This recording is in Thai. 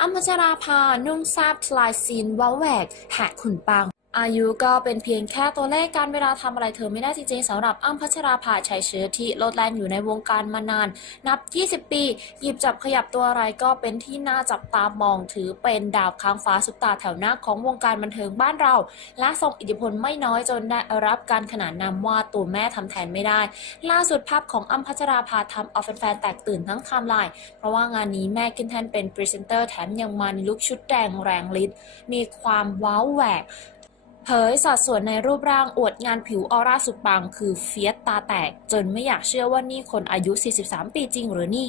อมพชราภา นุ่งซาบทลายซีนว้าแหวกแหกขุนปาง อายุก็เป็นเพียงแค่ตัวเลขการเวลาทำอะไรเธอไม่ได้จริงๆสำหรับอ้ำพัชราภาชัยเชื้อที่โลดแล่นอยู่ในวงการมานาน นับ 20 ปี หยิบจับขยับตัวอะไรก็เป็นที่น่าจับตามองถือเป็นดาวค้างฟ้าสุดตาแถวหน้าของวงการบันเทิงบ้านเรา และทรงอิทธิพลไม่น้อยจนได้รับการขนานนามว่าตัวแม่ทำแทนไม่ได้ ล่าสุดภาพของอ้ำพัชราภาทำเอาแฟนๆแตกตื่นทั้งไทม์ไลน์เพราะว่างานนี้แม่ขึ้นแทนเป็นพรีเซนเตอร์แถมยังมาในลุคชุดแดงแรงฤทธิ์มีความว้าวแหวก เผยสัดส่วนในรูปร่างอวดงานผิวออร่าสุดปัง คือเฟียสตาแตก จนไม่อยากเชื่อว่านี่คนอายุ 43 ปีจริงหรือนี่